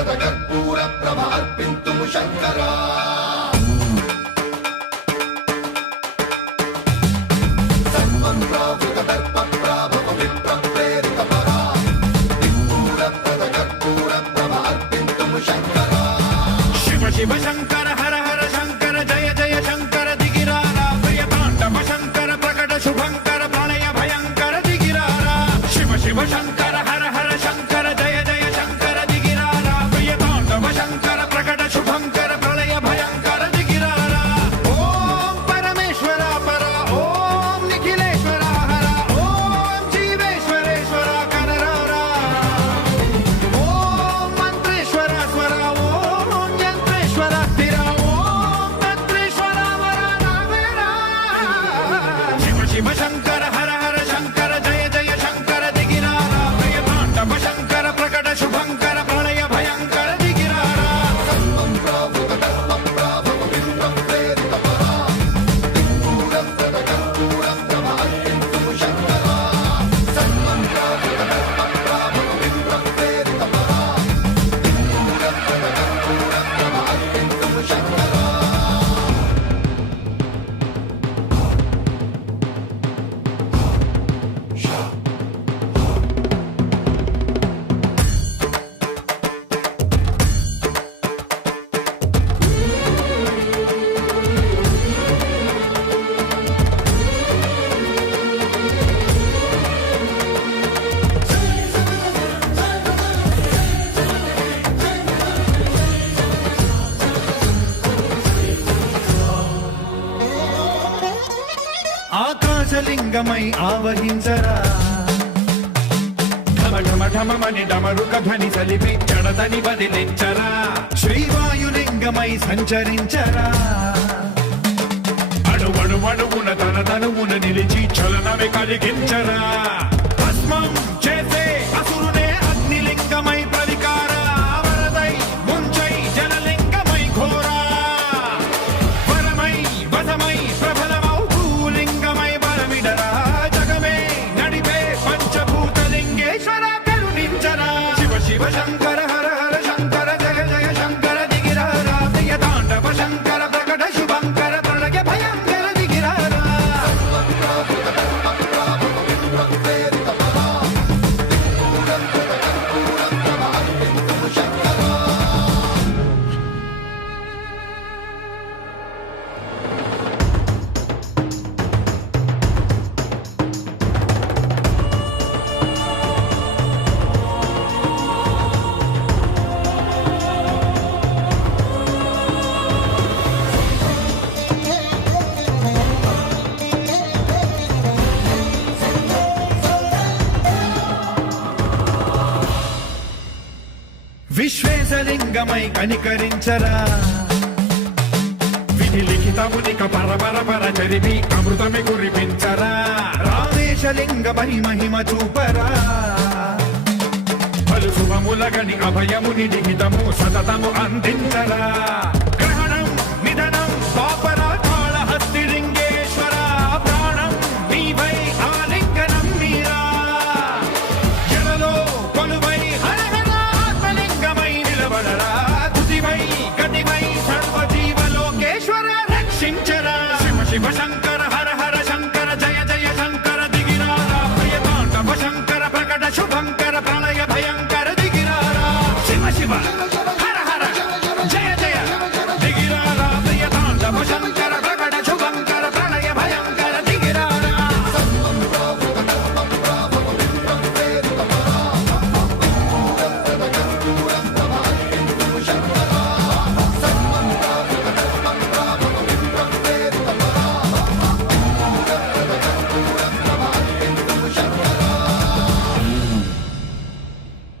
శూరప్రద కర్పూర ప్రభ అర్పింతుము శంకరా సర్వం ప్రావృత దర్ప ప్రాభవ విప్ర ప్రేరిత పరా శూరప్రద కర్పూర ప్రభ అర్పింతుము శంకరా శివ శివ శంకర హర హర శంకర జయ జయ శంకర దిగిరారా ప్రియ తాండవ శంకర ప్రకట శుభంకర ప్రళయ భయంకర దిగిరారా శివ శివ శంకర హర హర శంకర జయ జయ శంకర దిగిరారా ప్రియ తాండవ శంకర ప్రకట శుభంకర ప్రళయ భయంకర దిగిరారా ఓం పరమేశ్వర పర ఓం నిఖిలేశ్వర హర ఓం జీవేశ్వరేశ్వర కరరారా ఓం మంత్రేశ్వర స్వర ఓం యంత్రేశ్వర స్థిర ఓం తంత్రేశ్వర వర నావేరా శివ శివ శంకర హర హర శంకర జయ జయ శంకర దిగిరారా ప్రియ తాండవ శంకర ప్రకట శుభంకర ప్రళయ భయంకర దిగిరారా సర్వం ప్రావృత దర్ప ప్రాభవ విప్ర ప్రేరిత పరా శూరప్రద కర్పూర ప్రభ అర్పింతుము శంకరా సర్వం ప్రావృత దర్ప ప్రాభవ విప్ర ప్రేరిత పరా శూరప్రద కర్పూర ప్రభ అర్పింతుము శంకరా ఆకాశలింగమై ఆవహించరా ఢమ ఢమ ఢమమని డమరుక ధ్వని సలిపి జడదని వదిలించరా శ్రీవాయులింగమై సంచరించరా అణువణువున తన తనువున నిలిచి చలనమే కలిగించరా భస్మం చేసే అసురునే అగ్నిలింగమై ప్రవికార వరదై ముంచై జలలింగమై ఘోరా వరమై వసమై ప్రబలమౌ భూలింగమై బలమిడరా జగమే నడిపే పంచభూతలింగేశ్వర కరుణించరా శివ శివ శంకర హర హర శంకర జయ జయ శంకర దిగిరారా ప్రియ తాండవ శంకర ప్రకట శుభంకర ప్రళయ భయంకర దిగిరారా సర్వం ప్రావృత దర్ప ప్రాభవ విప్ర ప్రేరిత పరా శూరప్రద కర్పూర ప్రభ అర్పింతుము శంకరా విశ్వేశలింగమై కనికరించరా విధి లిఖితమునిక పరపర పర చరివి అమృతమి కురిపించరా రామేశలింగమై మహిమ చూపరా పలు శుభములగని అభయముని లిఖితము సతతము అందించరా గ్రహణం నిధనం పాపర కాళహస్తి లింగేశ్వర ప్రాణం నీవై ఆలింగనం మీరా జలలో కొలువై హర హర ఆత్మలింగమై నిలబడరా తుదివై గతివై సర్వజీవలోకేశ్వర రక్షించరా శివ శివ శంకర